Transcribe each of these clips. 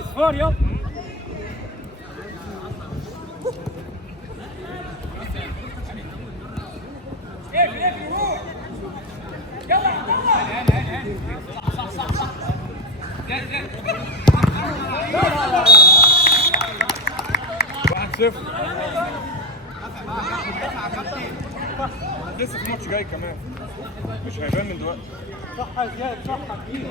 اصفار يلا. لسه في ماتش جاي كمان مش هيبان من دلوقتي. صح يا زياد صح اكيد.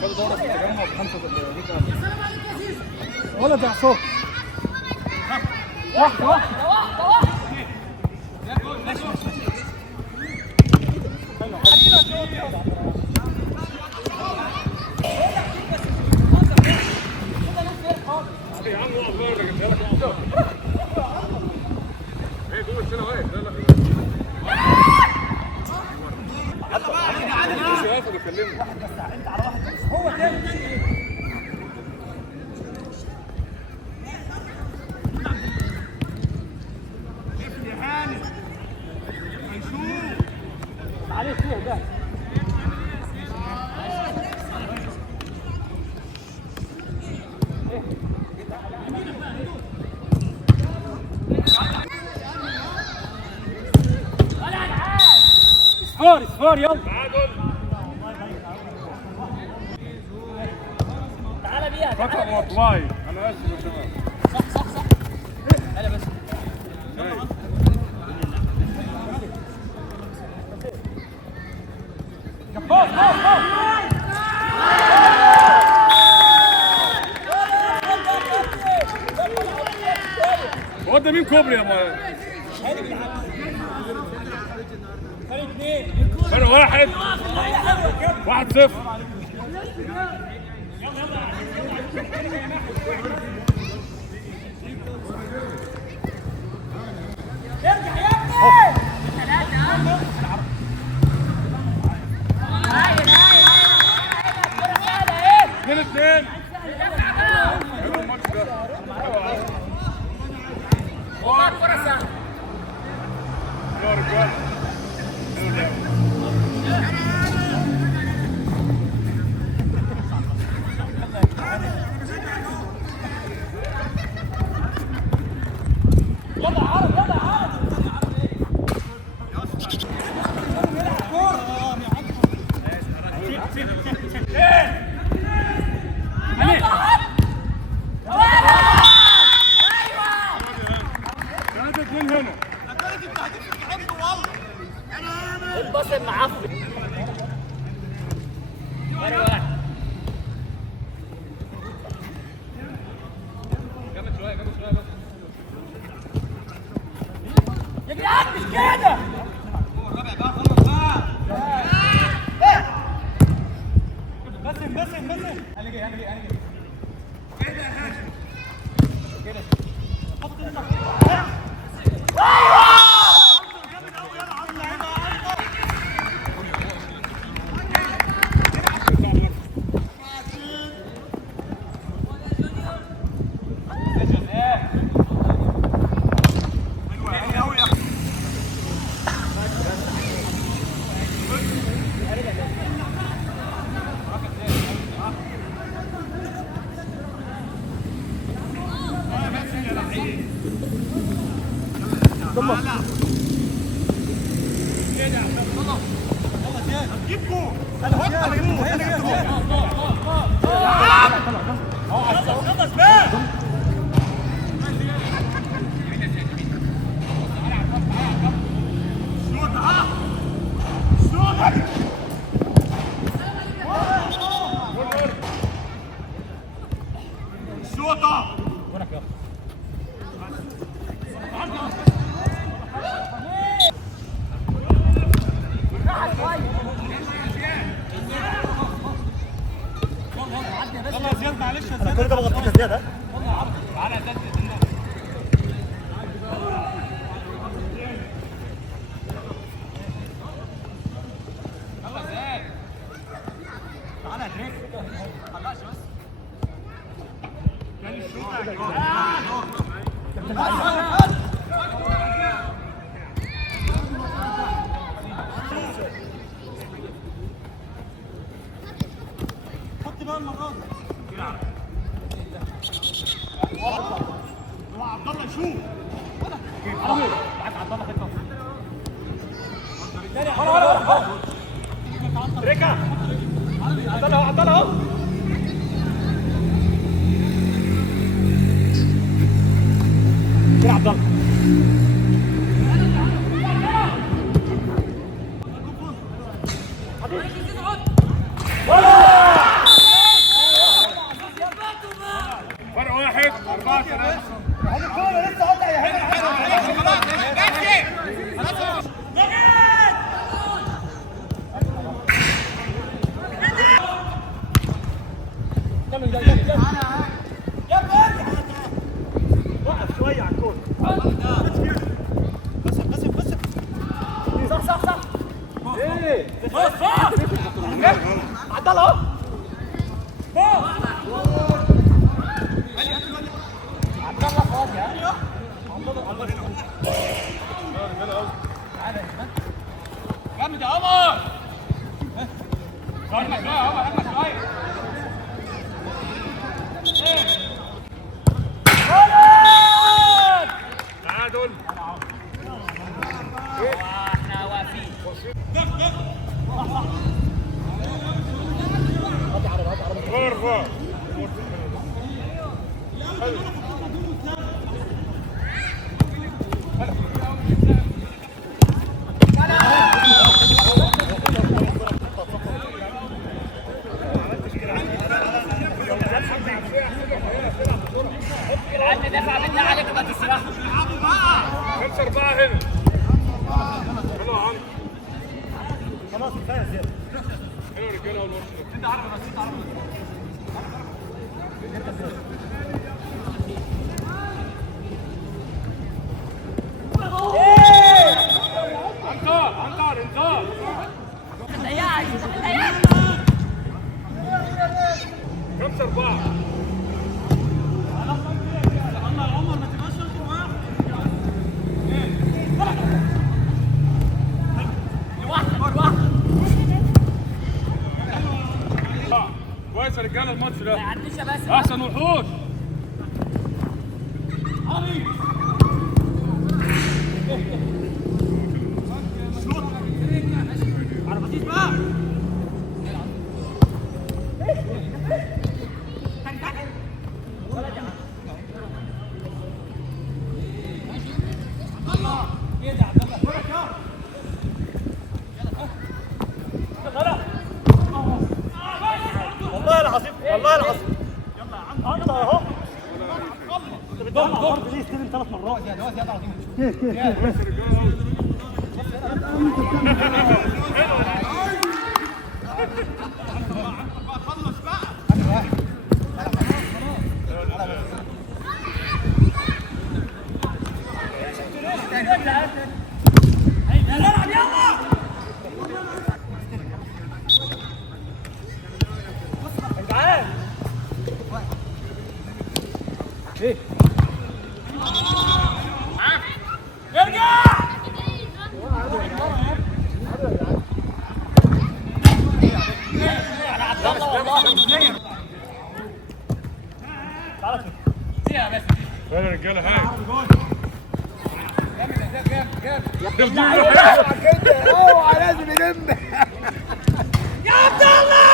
خدوا دوره في التجمع ب5 ولا ده صوت. واحده يا عم اقف بره يا جماعه. ايه دول السنه واقف. لا مش واقف بكلمني. انت على واحد بس هو تاني. عليه فيه ده. اصفار يلا. تعالى بيها فتح مطلعي. انا اسف يا شباب. صح انا بس هو ده مين كوبري يا مان؟ فرق 1-0. ارجع يا ابني. 2-2. الماتش ده يا رجاله. الباص المعفن. جامد شويه بس. يا جدعان مش كده. الرابع بقى خلص بقى. بسم. انا جاي. ايه ده يا هاشم؟ كده. انا كل ده بغطيك يا زياد. ها ريكا عطلها اهو. يا عبد الله فرق واحد 4-3. هذه الكورة لسه قطع يا هنا. وقف شوية على الكورة. صح. ايه؟ عدل اهو. عبد الله فاضي ها؟ جامد يا عمر. ارمى شويه يا عمر، ارمى شويه. تعادل. احنا واقفين. غرفة. العيال دافع بالله عليك ما تسرحش. 5-4 هنا. حلو يا عم. خلاص كفاية زيادة. حلو يا رجالة والله. انذار. ضيعت 5-4. كويس يا رجاله الماتش ما ده. يعديش يا باسم. احسن وحوش. والله العظيم. يلا يا عم. انت اهو. انت بتدور على الارض ليه؟ استلم 3 مرات. يعني هو زيادة عظيمة. يا رجاله هاي. اوعى لازم يلم. يا عبد الله.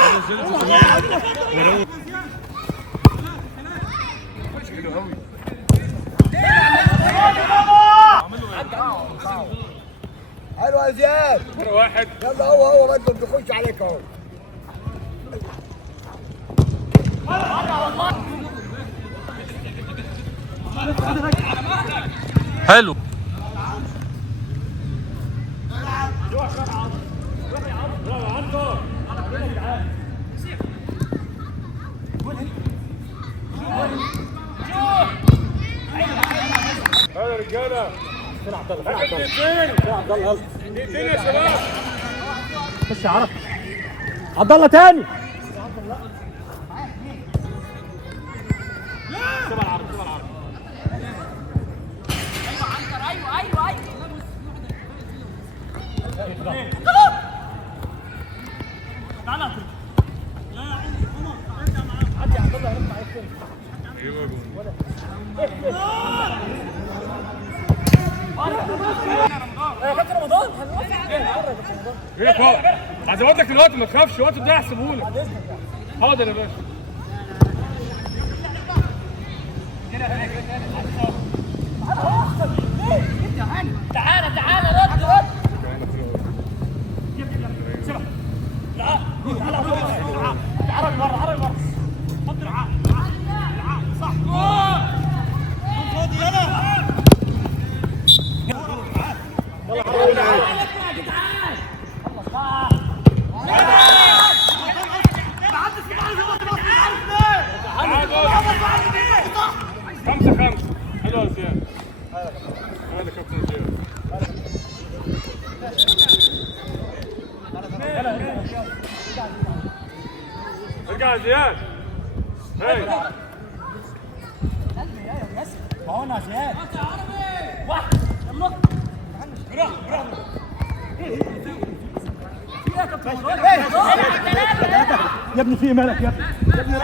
حلو يا زياد. فرق واحد. يلا هو ما انت بتخش عليك اهو. حلو. يا رجاله. فين عبد الله؟ دقيقتين. عبد الله قصدي. دقيقتين يا شباب. خش يا عرب. عبد الله تاني. ايوه جول. كابتن رمضان هي فوق هزود لك الوقت ما تخافش الوقت ده هحسبه لك حاضر يا باشا تعالى تعالى رد رد عربي مرة عربي مرة حط العاب صح فاضي يلا خمسة حلو يا زياد هذا كابتن زياد ارجع يا زياد هاي ما هو انا زياد واحد يلا يا ابني في مالك يا ابني